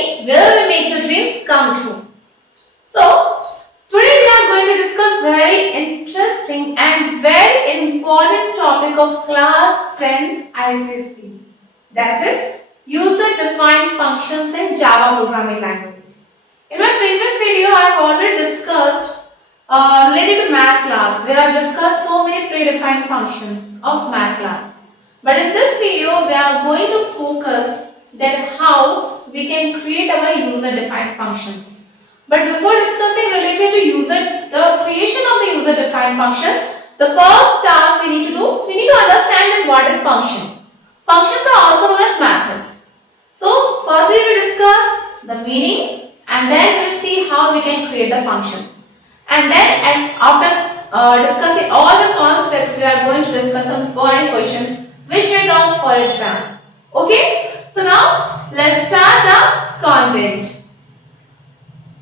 Academy, where we make your dreams come true. So, today we are going to discuss very interesting and very important topic of Class 10 ICSE. That is user-defined functions in Java programming language. In my previous video, I have already discussed related to math class, where I have discussed so many predefined functions of math class. But in this video, we are going to focus that how we can create our user-defined functions. But before discussing related to the creation of the user-defined functions, the first task we need to do, we need to understand what is function. Functions are also known as methods. So, first we will discuss the meaning and then we will see how we can create the function. And then after discussing all the concepts, we are going to discuss some important questions which may come for exam. Okay? So now let's start the content.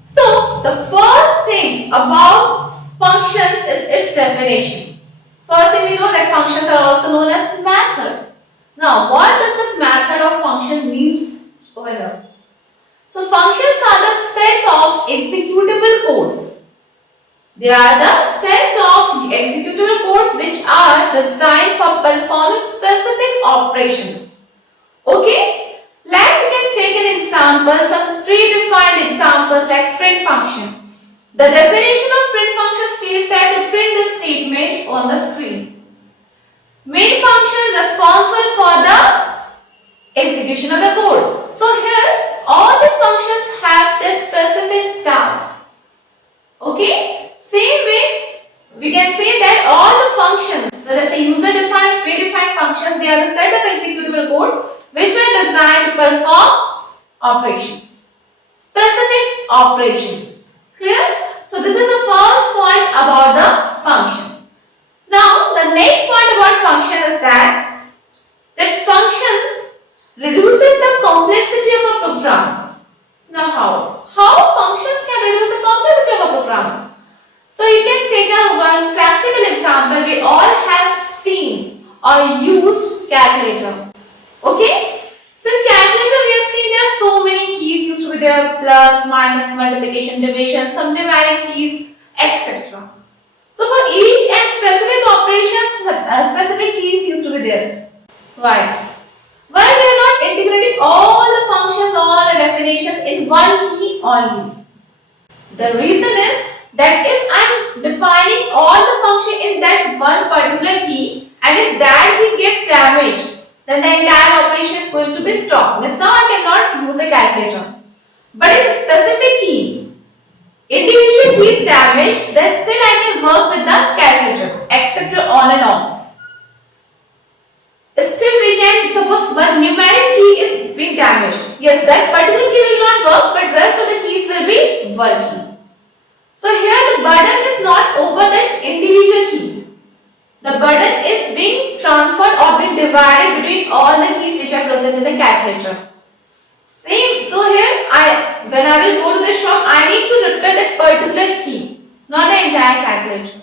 So the first thing about function is its definition. First thing we know that functions are also known as methods. Now what does this method or function means over here? So functions are the set of executable codes. They are the set of executable codes which are designed for performing specific operations. Okay? Like we can take an example, some predefined examples like print function. The definition of print function states that to print the statement on the screen. Main function responsible for the execution of the code. So here all these functions have their specific task. Okay? Same way we can say that all the functions, whether it's a user-defined or predefined functions, they are the set of executable codes which are designed to perform operations. Specific operations. Clear? So this is the first point about the function. Now the next point about function is that functions reduces the complexity of a program. Now how? How functions can reduce the complexity of a program? So you can take one practical example. We all have seen or used calculator. Okay? So in calculator we have seen there are so many keys used to be there: plus, minus, multiplication, division, some numeric keys, etc. So for each and specific operations, specific keys used to be there. Why? Why we are not integrating all the functions, all the definitions in one key only? The reason is that if I am defining all the function in that one particular key and if that key gets damaged, then the entire operation is going to be stopped. Means now I cannot use a calculator. But if a specific key, individual key is damaged, then still I can work with the calculator, etc. on and off. Still we can, suppose one numeric key is being damaged. Yes, that particular key will not work, but rest of the keys will be working. So here the burden is not over that individual key. The burden is being transferred or being divided between all the keys which are present in the calculator. Same. So here when I will go to the shop, I need to repair that particular key, not the entire calculator.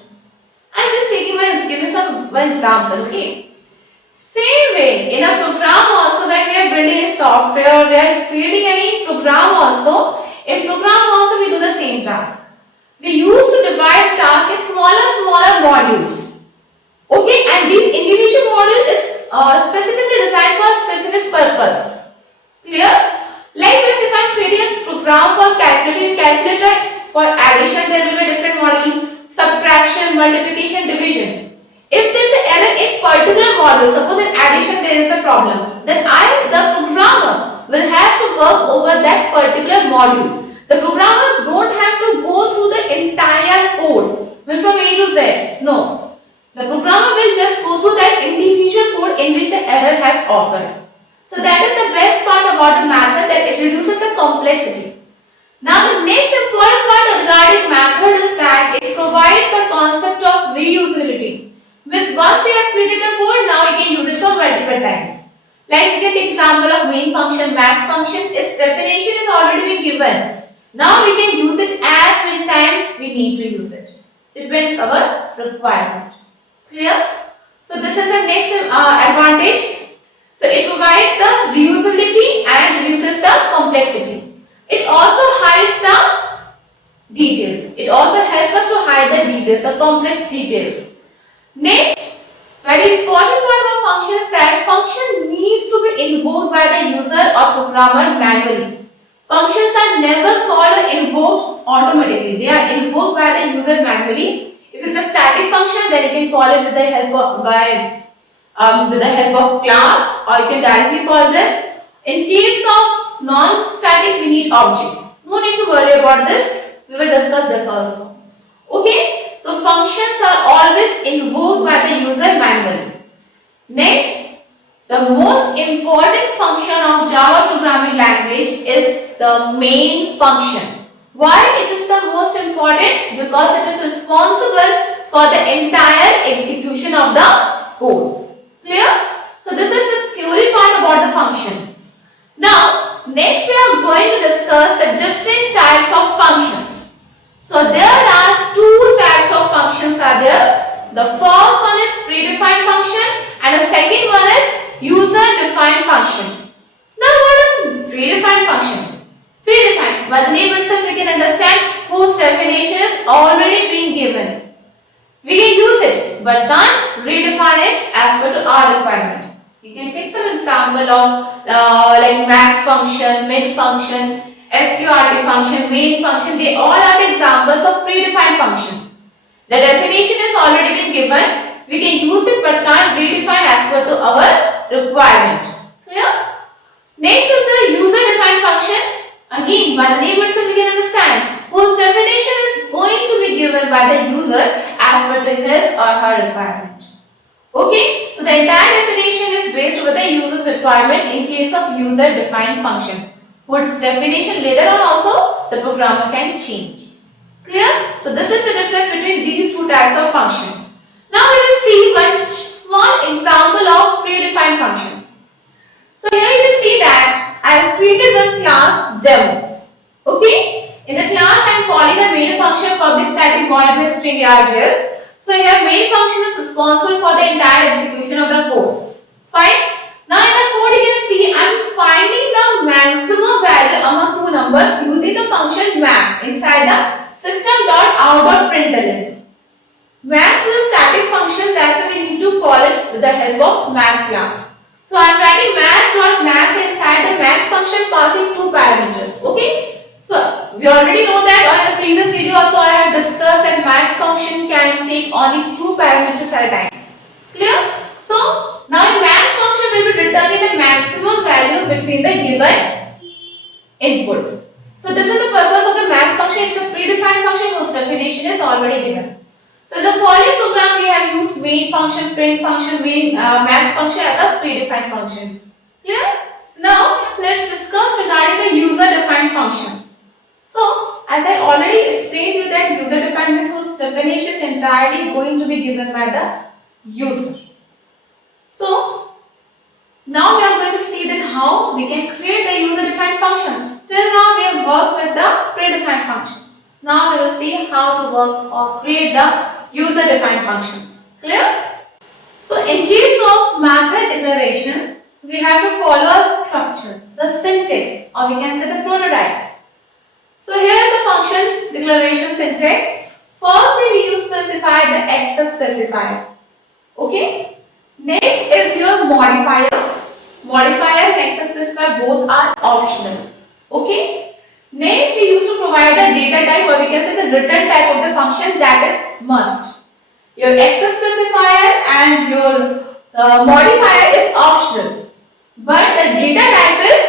I am just giving some one example. Okay. Same way in a program also, when we are building a software, we are creating any program also. In program also we do the same task. We used to divide tasks in smaller modules. Okay, and these individual modules is specifically designed for a specific purpose. Clear? Likewise, if I am creating a program for calculator for addition, there will be different module, subtraction, multiplication, division. If there is an error in particular module, suppose in addition there is a problem, then the programmer will have to work over that particular module. The programmer don't have to go through the entire code from A to Z. No. The programmer will just go through that individual code in which the error has occurred. So that is the best part about the method, that it reduces the complexity. Now the next important part regarding method is that it provides the concept of reusability. Means once you have created the code, now you can use it for multiple times. Like we can take example of main function, max function. Its definition is already been given. Now we can use it as many times we need to use it. Depends our requirement. Clear? So this is the next advantage. So it provides the reusability and reduces the complexity. It also hides the details. It also helps us to hide the details, the complex details. Next, very important part of a function is that function needs to be invoked by the user or programmer manually. Functions are never called or invoked automatically. They are invoked by the user manually. If it's a static function, then you can call it with the help of class, or you can directly call them. In case of non-static, we need object. No need to worry about this. We will discuss this also. Okay. So functions are always invoked by the user manually. Next, the most important function of Java programming language is the main function. Why it is the most important? Because it is responsible for the entire execution of the code. Clear? So this is the theory part about the function. Now, next we are going to discuss the different types of functions. So there are two types of functions are there. The first one is predefined function and the second one is user-defined function. Now what is predefined function? Predefined, by the name itself we can understand whose definition is already being given. We can use it but can't redefine it as per to our requirement. You can take some example of like max function, min function, sqrt function, main function. They all are the examples of predefined functions. The definition is already been given. We can use it but can't redefine as per to our requirement. Clear? Next is the user-defined function. Again, by the name itself we can understand whose definition is going to be given by the user as per to his or her requirement. Okay, so the entire definition is based over the user's requirement in case of user-defined function, whose definition later on also the programmer can change. Clear? So this is the difference between these two types of function. Now we will see one small example of predefined function. So here you can see that I have created one class demo. Okay? In the class I am calling the main function public static void with string args. So here main function is responsible for the entire execution of the code. Fine. Now in the code you can see I am finding the maximum value among two numbers using the function max inside the system.out.println. Max is a static function, that's why we need to call it with the help of max class. So I am writing max.max inside the max function passing two parameters. Okay. So we already know that, or in the previous video also I have discussed that max function can take only two parameters at a time. Clear? So now a max function will be returning the maximum value between the given input. So this is the purpose of the max function. It's a predefined function whose definition is already given. So in the following program we have used main function, print function, max function as a predefined function. Clear? Now let's discuss regarding the user-defined function. So, as I already explained you that user-defined means whose definition is entirely going to be given by the user. So, now we are going to see that how we can create the user-defined functions. Till now we have worked with the predefined function. Now we will see how to work or create the user-defined functions. Clear? So, in case of method declaration, we have to follow a structure, the syntax, or we can say the prototype. So here is the function declaration syntax. Firstly, we use specify the access specifier. Okay. Next is your modifier. Modifier and access specifier both are optional. Okay. Next, we use to provide the data type, or we can say the return type of the function, that is must. Your access specifier and your modifier is optional, but the data type is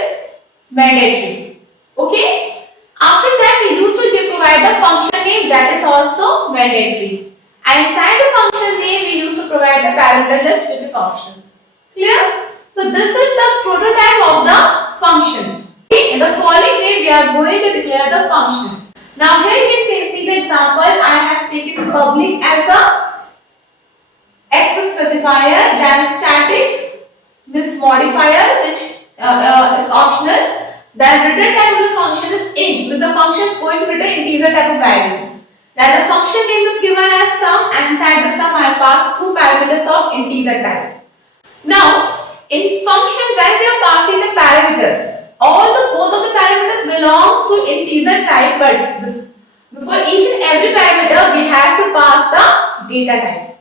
mandatory. Okay. After that, we used to provide the function name, that is also mandatory. And inside the function name, we used to provide the parameter list, which is optional. Clear? So this is the prototype of the function. Okay? In the following way, we are going to declare the function. Now here you can see the example. I have taken public as a access specifier, then static this modifier, which is optional. Then return type of the function is int, means the function is going to return integer type of value. Then the function name is given as sum, and inside the sum I pass two parameters of integer type. Now, in function when we are passing the parameters, both of the parameters belongs belongs to integer type, but before each and every parameter we have to pass the data type.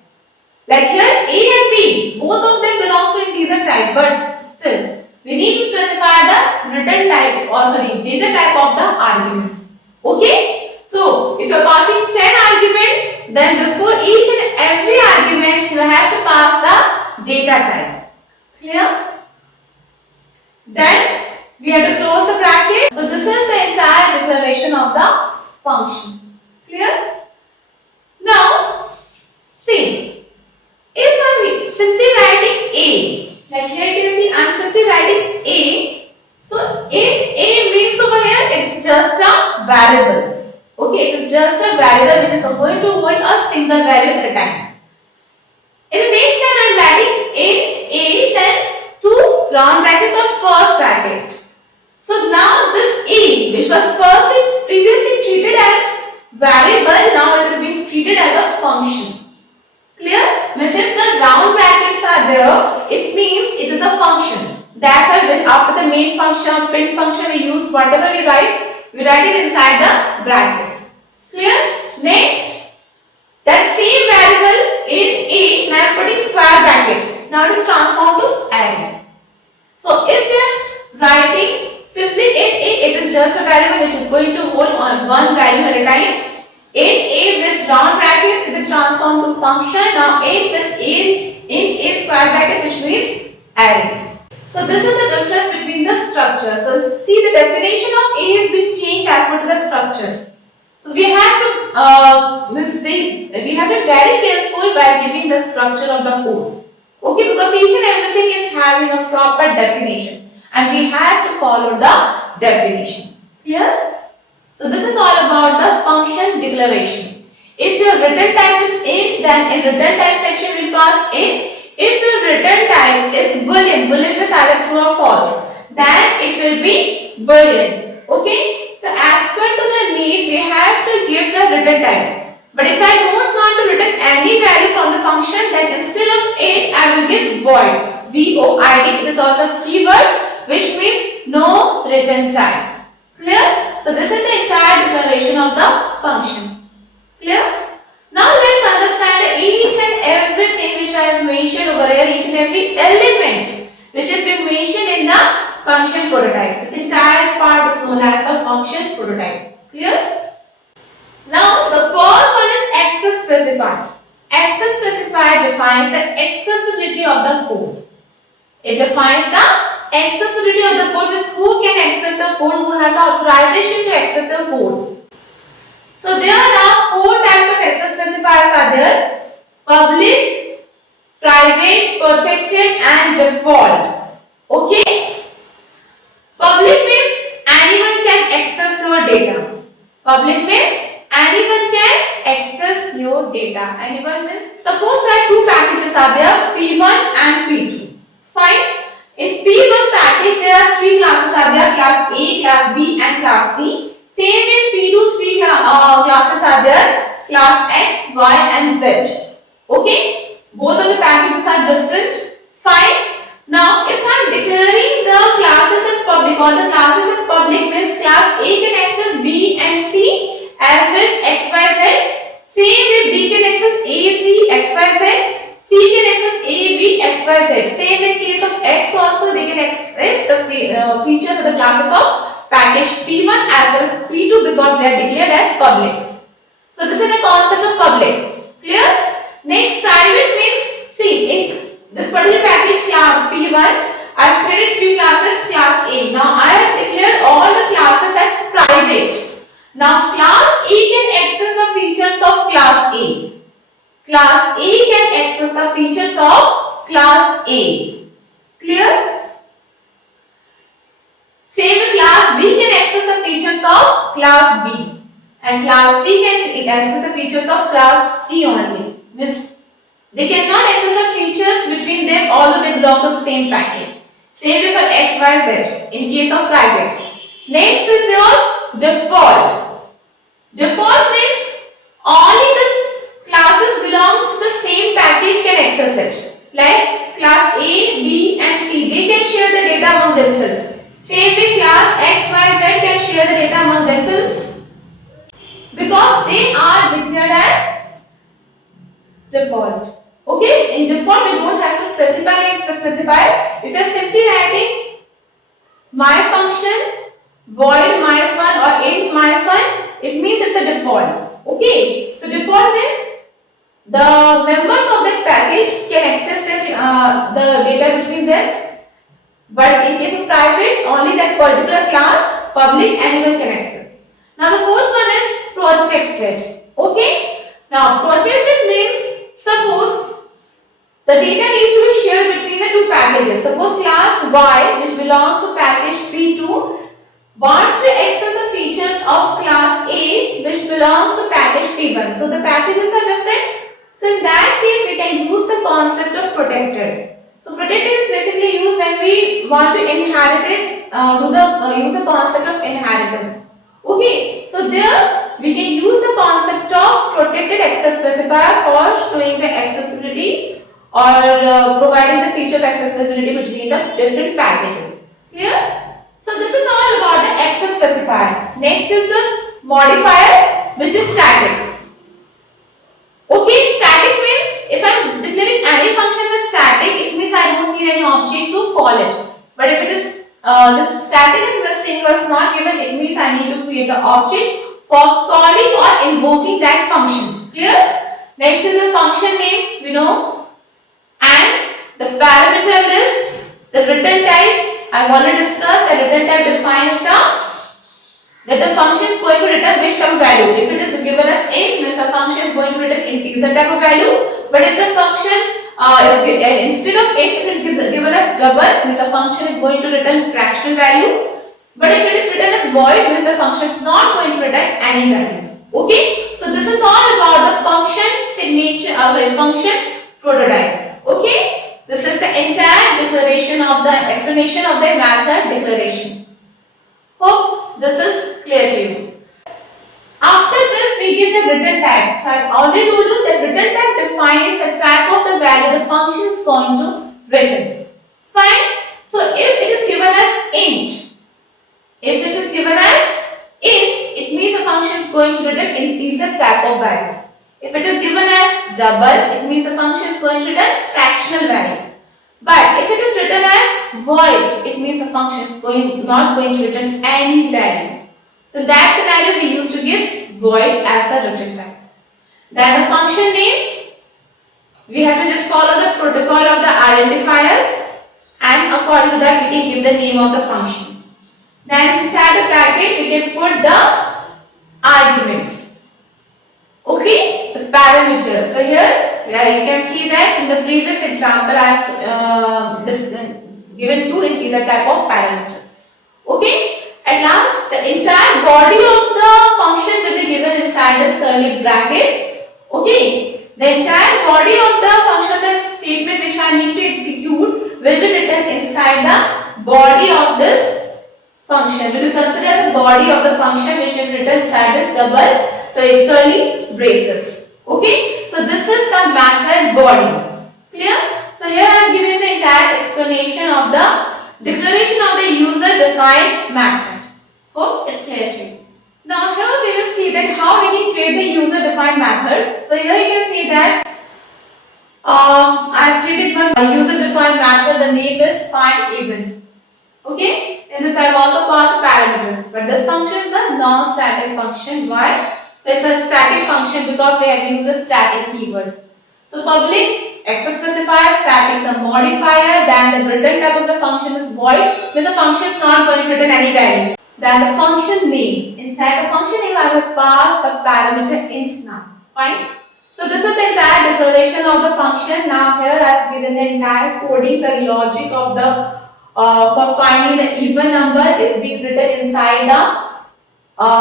Like here A and B, both of them belongs to integer type, but still we need to specify the return type or data type of the arguments. Okay? So if you are passing 10 arguments, then before each and every argument you have to pass the data type. Clear? Then we have to close the bracket. So this is the entire declaration of the function. Clear? Now see, if I am simply writing A, like here you can see I am simply writing A. So A means over here it's just a variable. Okay, it is just a variable which is going to hold a single value at a time. In the next line I am writing int A, then two round brackets of first bracket. So now this A, which was previously treated as variable, now it is being treated as a function. Clear? Means if the round brackets are there, it means it is a function. That's why after the main function, print function, we use whatever we write it inside the brackets. Clear? Next, that same variable int A, now I am putting square bracket. Now it is transformed to array. So if we are writing simply int A, it is just a variable which is going to hold on one value at a time. Int A with round brackets, it is transformed to function. Now int with int A square bracket, which means array. So this is the difference between the structure. So see, the definition of A is being changed as per to the structure. So we have to be very careful while giving the structure of the code. Okay, because each and everything is having a proper definition and we have to follow the definition. Clear? So this is all about the function declaration. If your return type is int, then in return type section we pass int. If your return type is boolean is either true or false, then it will be boolean. Okay? So as per to the need, we have to give the return type. But if I don't want to return any value from the function, then instead of int, I will give void. VOID. It is also a keyword which means no return type. Clear? So this is the entire declaration of the function. Clear? Now let's understand each and everything which I have mentioned over here, each and every element which has been mentioned in the function prototype. This entire part is known as the function prototype. Clear? Now the first one is access specifier. Access specifier defines the accessibility of the code. It defines the accessibility of the code, means who can access the code, who have the authorization to access the code. So there are four types of access specifiers are there: public, private, protected and default. Okay? Public means anyone can access your data. Public means anyone can access your data. Anyone means, suppose that two packages are there, P1 and P2. Fine. In P1 package there are three classes are there, class A, class B and class C. Same in P2, three classes are there, class X, Y and Z. Okay? Both of the packages are different. Fine. Now if I am declaring the classes as public or the classes as public, means class A can access B and C as well as X, Y, Z. Same way B can access A, C, X, Y, Z. C can access A, B, X, Y, Z. Same in case of X also, they can access the features of the classes of package P1 as well as P2 because they are declared as public. So this is the concept of public. Clear? Next, private means, see, in this particular package class P1, I have created three classes, class A. Now I have declared all the classes as private. Now class A can access the features of class A. Class A can access the features of class A. Clear? Same with class B can access the features of class B. And class C can access the features of class C only. Means they cannot access the features between them although they belong to the same package. Same way for X, Y, Z in case of private. Next is your default. Default means only the classes belongs to the same package can access it. Like class A, B and C, they can share the data among themselves. Same way class X, Y, Z can share share the data among themselves? Because they are declared as default. Okay, in default we don't have to specify and specify. If you are simply writing my function void my fun or int my fun, it means it's a default. Okay, so default means the members of that package can access the data between them, but in case of private, only that particular class, public, anyone can access. Now the fourth one is protected. Okay, now protected means suppose the data needs to be shared between the two packages. Suppose class Y, which belongs to package P2, wants to access the features of class A, which belongs to package P1. So the packages are different. So in that case, we can use the concept of protected. So protected is basically used when we want to inherit it, use the concept of inheritance. Okay, so there we can use the concept of protected access specifier for showing the accessibility or providing the feature of accessibility between the different packages. Clear? So this is all about the access specifier. Next is this modifier, which is static. Okay, static means if I am declaring any function as static, it means I don't need any object to call it. But if it is this static is missing or is not given, it means I need to create the object for calling or invoking that function. Clear? Next is the function name, we know, and the parameter list, the return type. I have already discussed the return type defines that the function is going to return which type of value. If it is given as int, means the function is going to return integer type of value. But if the function instead of int, if it is given as double, means the function is going to return fractional value. But if it is written as void, means the function is not going to return any value. Okay, so this is all about the function signature function prototype. Okay, this is the entire declaration of the explanation of the method declaration. Hope this is clear to you. After this, we give the return type. So I already told you that return type defines the type of the value the function is going to return. Fine. So if it is given as int, it means the function is going to return integer type of value. If it is given as double, it means the function is going to return fractional value. But if it is written as void, it means the function is not going to return any value. So that scenario we used to give void as a return type. Then the function name, we have to just follow the protocol of the identifiers, and according to that we can give the name of the function. Then inside the bracket we can put the arguments. Okay, the parameters. So here you can see that in the previous example I have given two integer type of parameters. Okay, at last the entire body of the function will be given inside this curly brackets. Okay, the entire body of the function, the statement which I need to execute, will be written inside the body of this function. Will be considered as a body of the function which will be written inside this curly braces. Okay, so this is the method body. Clear? So here I am giving the entire explanation of the declaration of the user defined method. Hope it's clear to you. Now here we will see that how we can create the user defined methods. So here you can see that I have created one user defined method. The name is find even. Okay, in this I have also passed a parameter, but this function is a non-static function. Why? So it's a static function because they have used a static keyword. So public access specifier, static is a modifier, then the return type of the function is void, means the function is not going to return any value. Then the function name, inside the function name I will pass the parameter int now. Fine. So this is the entire declaration of the function. Now here I have given the entire coding, the logic of the for finding the even number is being written inside the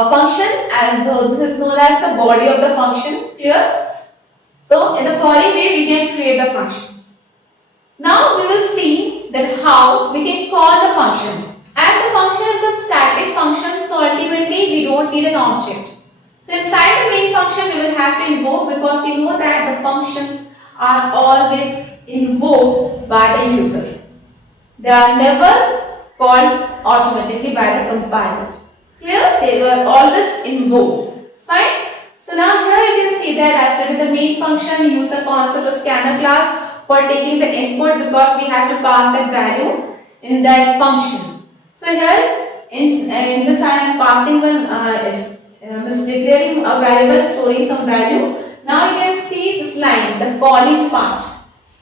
function, and this is known as the body of the function. Clear? So in the following way we can create the function. Now we will see that how we can call the function. As the function is a static function, so ultimately we don't need an object. So inside the main function we will have to invoke, because we know that the functions are always invoked by the user. They are never called automatically by the compiler. Clear? They were always invoked. Fine. So now here you can see that after the main function, use the concept of scanner class for taking the input because we have to pass that value in that function. So here in this I am passing one is declaring a variable storing some value. Now you can see this line, the calling part.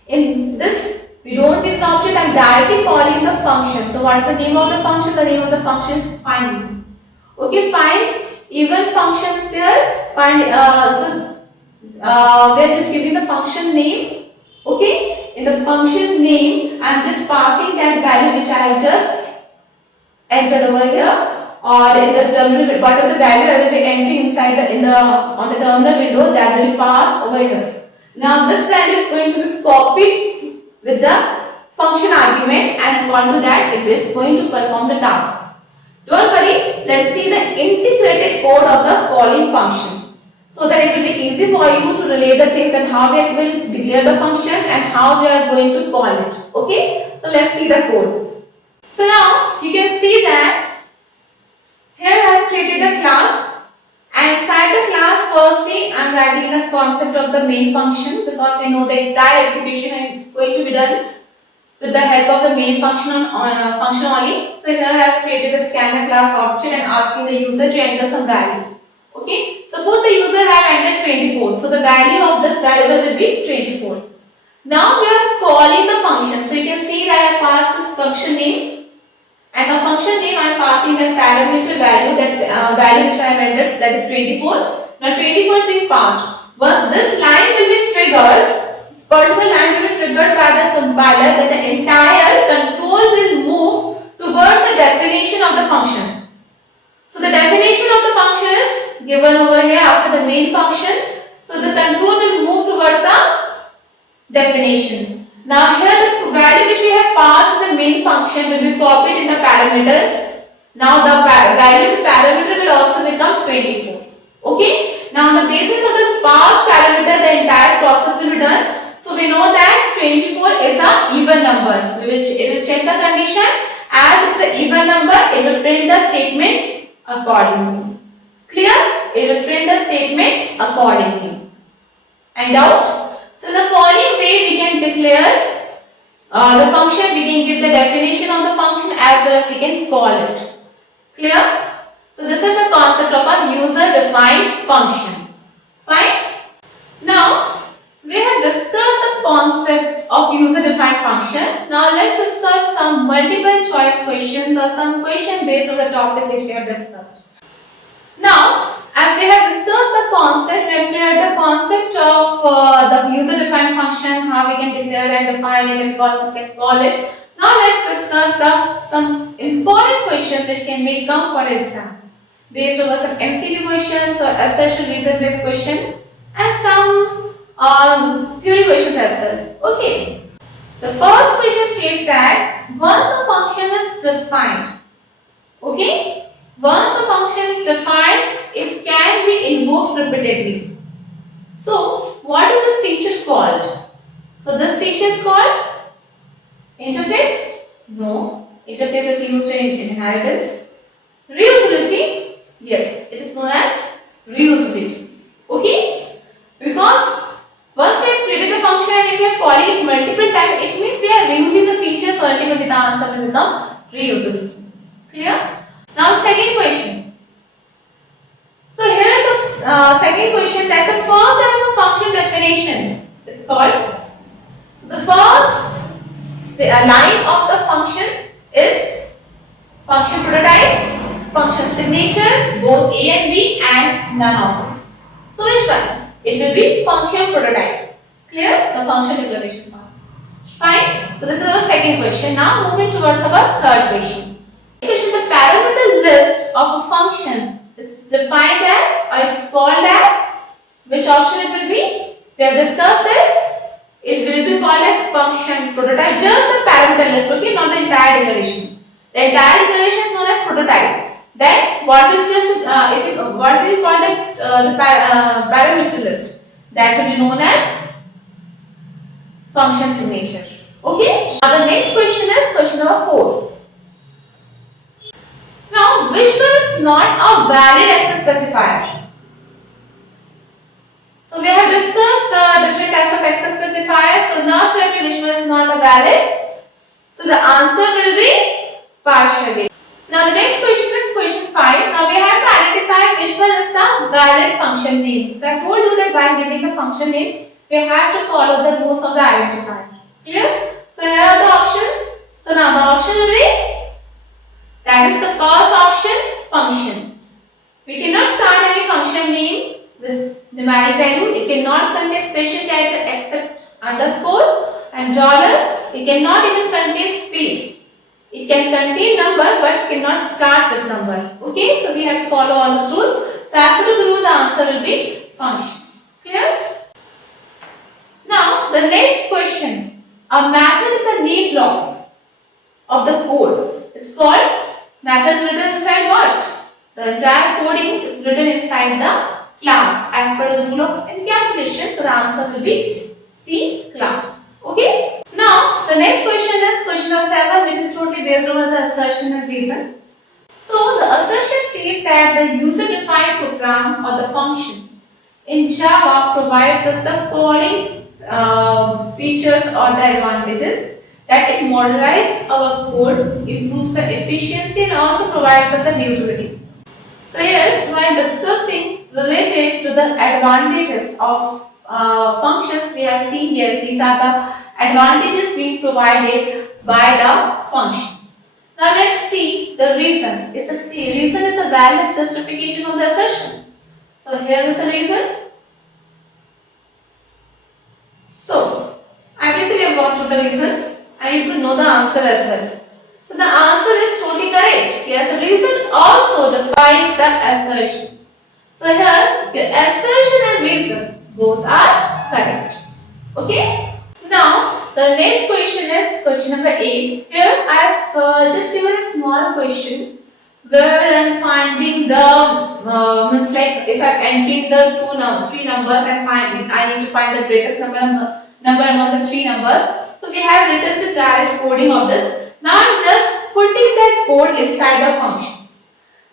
In this we don't need an object, I am directly calling the function. So what's the name of the function? The name of the function is find. Okay, find even function is there. Find we are just giving the function name. Okay, in the function name I am just passing that value which I have just entered over here, or in the terminal, whatever the value I will be entering inside on the terminal window, that will be passed over here. Now this value is going to be copied with the function argument, and according to that it is going to perform the task. Don't worry, let's see the integrated code of the following function, so that it will be easy for you to relate the things and how we will declare the function and how we are going to call it. Okay, so let's see the code. So now you can see that here I have created the class, and inside the class firstly I am writing the concept of the main function because we know the entire execution is going to be done with the help of the main function only. So here I have created a scanner class object and asking the user to enter some value. Okay, suppose the user have entered 24, so the value of this variable will be 24. Now we are calling the function, so you can see that I have passed this function name, and the function name I am passing the parameter value, that value which I have entered, that is 24. Now 24 is being passed. Once this line will be triggered, this particular line will be triggered by the compiler, then the entire control will move towards the definition of the function. So the definition of the function is given over here after the main function. So the control will move towards the definition. Now here the value which we have passed in the main function will be copied in the parameter. Now the value of the parameter will also become 24. Okay. Now on the basis of the passed parameter, the entire process will be done. So we know that 24 is an even number, which it will check the condition. As it's an even number, it will print the statement accordingly. Clear? It will print the statement accordingly. And out. So the following way we can declare the function, we can give the definition of the function as well as we can call it. Clear? So this is the concept of a user-defined function. Fine? Now we have discussed the concept of user-defined function. Now let's discuss some multiple choice questions or some question based on the topic which we have discussed. Now, as we have discussed the concept, we have cleared the concept of the user-defined function, how we can declare and define it and call it. Now let's discuss some important questions which can come for exam based over some MCQ questions or essential reason-based questions and some theory questions as well. Okay. The first question states that once a function is defined, okay, once a function is defined, it can be invoked repeatedly. So, what is this feature called? So, this feature is called interface? No. Interface is used in inheritance. Reusability? Yes, it is known as reusability. Okay? Because once we have created the function and if we are calling it multiple times, it means we are reusing the feature, so ultimately the answer will become reusability. Clear? Now second question. So here is the second question, that the first type of a function definition is called. So the first line of the function is function prototype, function signature, both A and B, and none of this. So which one? It will be function prototype. Clear? The function declaration part. Fine. So this is our second question. Now moving towards our third question. The parameter list of a function is defined as, or it is called as, which option it will be? We have discussed it will be called as function prototype, just the parameter list, okay, not the entire declaration. The entire declaration is known as prototype. Then what will what will we call the parameter list? That will be known as function signature. Okay. Now the next question is question number 4. Now, which one is not a valid access specifier? So we have discussed the different types of access specifiers. So now tell me which one is not a valid. So the answer will be partially. Now the next question is question 5. Now we have to identify which one is the valid function name. So I told you that while giving the function name, we have to follow the rules of the identifier. Clear? So here are the options. So now the option will be, that is the first option, function. We cannot start any function name with numeric value. It cannot contain special character except underscore and dollar. It cannot even contain space. It can contain number but cannot start with number. Okay, so we have to follow all these rules. So as per the rule, the answer will be function. Clear? Now the next question. A method is a name block of the code. It's called methods written inside what? The entire coding is written inside the class as per the rule of encapsulation. So the answer will be C, class. Okay. Now the next question is question number 7, which is totally based on the assertion and reason. So the assertion states that the user-defined program or the function in Java provides us the following features or the advantages, that it modernizes our code, improves the efficiency and also provides us the usability. So yes, while discussing related to the advantages of functions, we have seen yes, these are the advantages being provided by the function. Now let's see the reason. Reason is a valid justification of the assertion. So here is the reason. So I can say we have gone through the reason and you could know the answer as well. So the answer is totally correct. Yes, the reason also defines the assertion. So here your assertion and reason both are correct. Okay. Now the next question is question number 8. Here I have just given a small question where I am finding the means like if I am entering the three numbers and I need to find the greatest number among the three numbers. So we have written the direct coding of this. Now I am just putting that code inside the function.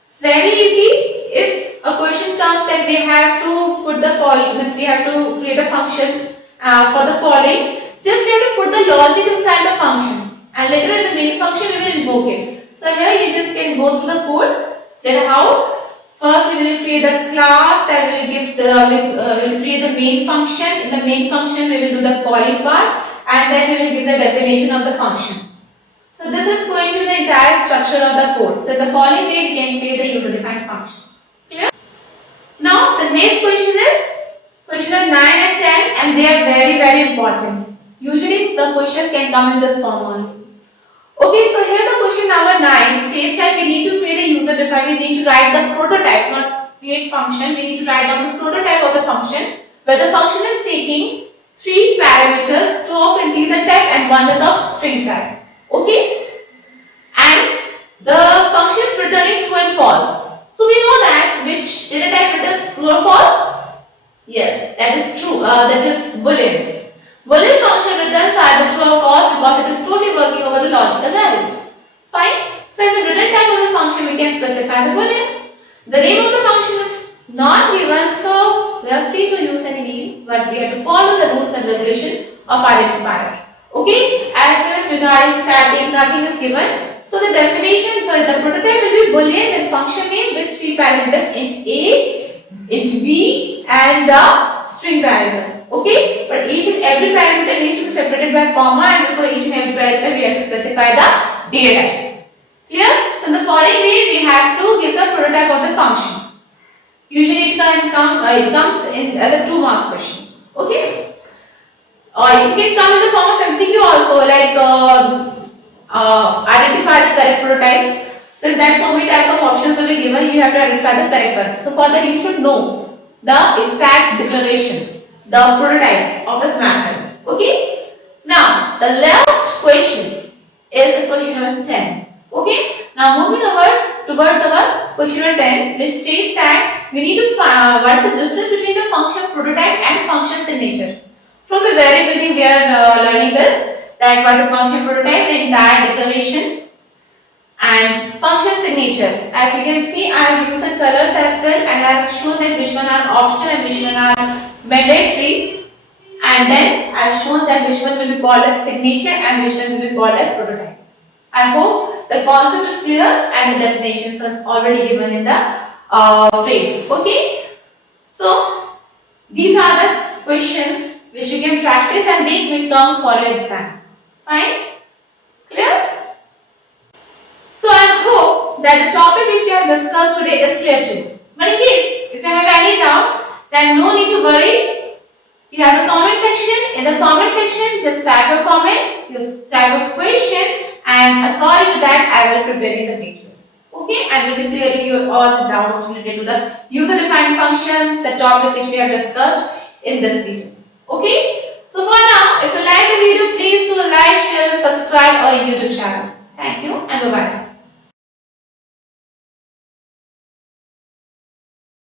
It's very easy. If a question comes that we have to put the following, means we have to create a function for the following, just we have to put the logic inside the function and later in the main function we will invoke it. So here you just can go through the code, that how first we will create the class, then we will give the we will create the main function. In the main function we will do the calling part and then we will give the definition of the function. So this is going to be the entire structure of the code. So the following way we can create the user-defined function. Clear? Now the next question is question 9 and 10 and they are very important. Usually the questions can come in this form only. Okay, so here the question number 9 states that we need to create a user-defined, we need to write the prototype, not create function, we need to write down the prototype of the function where the function is taking 3 parameters, 2 of integer type and 1 is of string type. Okay, and the function is returning true and false. So we know that which data type it is, true or false? Yes, that is true. That is boolean. Boolean function returns either true or false because it is totally working over the logical values. Fine. So in the return type of the function we can specify the boolean. The name of the function is not given, so we are free to use any name, but we have to follow the rules and regulation of identifier. Okay, as well as regarding static, nothing is given. So the definition, so the prototype will be boolean with function name with 3 parameters, int a, int b and the string variable. Okay, but each and every parameter needs to be separated by comma and before each and every parameter we have to specify the data type. Clear? So in the following way we have to give the prototype of the function. Usually it comes in as a 2 marks question. Okay. Or it can come in the form of MCQ also, like identify the correct prototype. Since that so many types of options will be given, you have to identify the correct one. So for that you should know the exact declaration, the prototype of the method. Okay. Now the last question is question number 10. Okay. Now moving towards our question number 10, which states that we need to find what is the difference between the function prototype and function signature. From the very beginning we are learning this, that what is function prototype, the entire declaration, and function signature. As you can see, I have used the colors as well, and I have shown that which one are optional and which one are mandatory. And then I have shown that which one will be called as signature and which one will be called as prototype. I hope the concept is clear and the definitions are already given in the frame. Okay. So these are the questions which you can practice and they will come for your exam. Fine? Clear? So I hope that the topic which we have discussed today is clear to you. But in case if you have any doubt, then no need to worry. You have a comment section. In the comment section, just type a comment, you type a question, and according to that, I will prepare in the video. Okay, and will be clearing you all the doubts related to the user-defined functions, the topic which we have discussed in this video. Okay, so for now, if you like the video, please do like, share, and subscribe our YouTube channel. Thank you, and bye bye.